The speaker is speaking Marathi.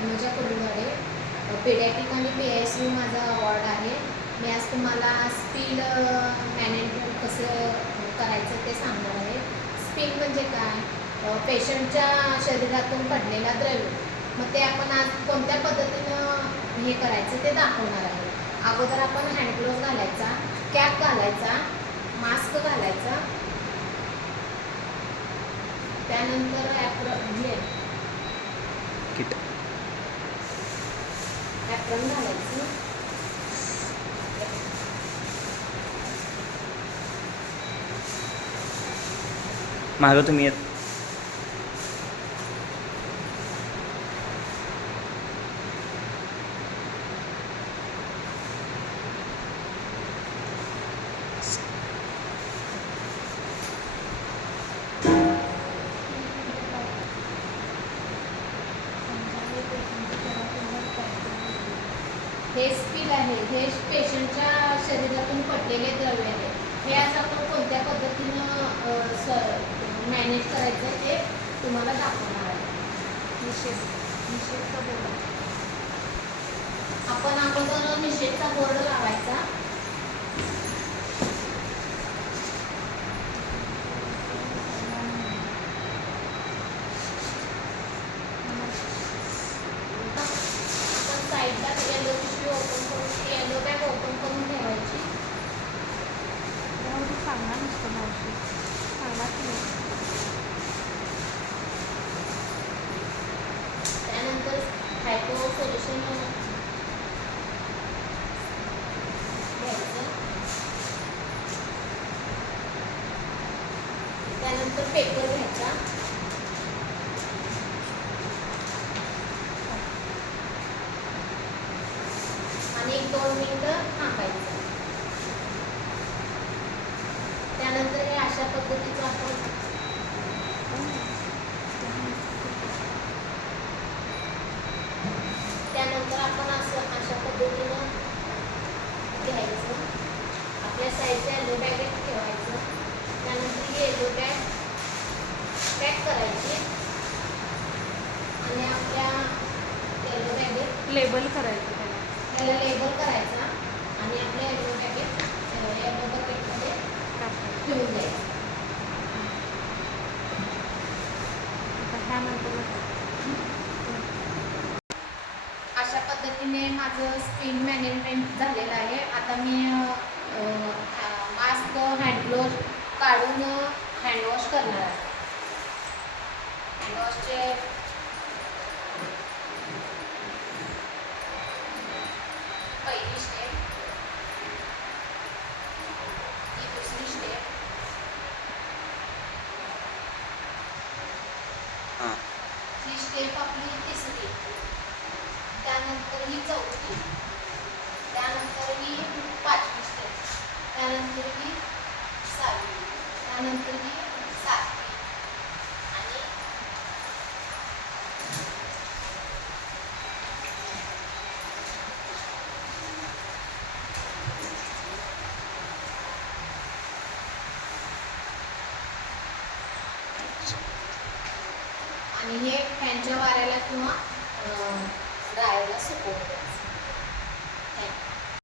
पद्मजा कुरुंदवाडे, पेडियाट्रिक आणि PICU माझा वॉर्ड आहे. मी आज तुम्हाला स्पीड मॅनेजमेंट कसं करायचं ते सांगणार आहे. स्पीड म्हणजे काय? पेशंटच्या शरीरातून पडलेला द्रव्य. मग ते आपण आज कोणत्या पद्धतीनं हे करायचं ते दाखवणार आहे. अगोदर आपण हँड ग्लोव्ज घालायचा, कॅप घालायचा, मास्क घालायचा, त्यानंतर ॲप्रॉन घालायचं. मागं तुम्ही येत हे स्पीड आहे. हे पेशंटच्या शरीरातून पडलेले द्रव्य आहे. हे आज आपण कोणत्या पद्धतीनं मॅनेज करायचं आहे ते तुम्हाला दाखवणार आहे. निषेधचा बोर्ड आपण अगोदर निषेधचा बोर्ड लावायचा. आपण साईडला येलो पिशवी ओपन करून येलो बॅग ओपन करून ठेवायची. सांगा नुसतं मावशी, सांगा की. त्यानंतर हायपो सोल्युशन घ्यायचं. त्यानंतर पेपर घ्यायचा. आणि 1-2 मिनिटं थांबायचं. त्यानंतर हे अशा पद्धतीचं आपण अशा पद्धतीनं घ्यायचं. आपल्या साईडच्या येलो बॅगेत ठेवायचं. त्यानंतर ही येलो बॅग पॅक करायची आणि आपल्या येलो बॅगेत लेबल करायचं त्याला लेबल करायचा आणि आपल्या येलो बॅगेत येलो बकेटमध्ये ठेवून द्यायचं. अशा पद्धतीने माझं स्पीड मॅनेजमेंट झालेलं आहे. आता मी मास्क, हँड ग्लोव्ज काढून हँडवॉश करणार आहे. हँडवॉशचे पहिली स्टेप, ही दुसरी स्टेप, ही स्टेप आपली तिसरी, त्यानंतर ही चौथी, त्यानंतर ही 5वी स्टेप, त्यानंतर ही 6वी, त्यानंतर ही 7वी आणि हे फॅनच्या वाऱ्याला किंवा ड्रायरला सुकवून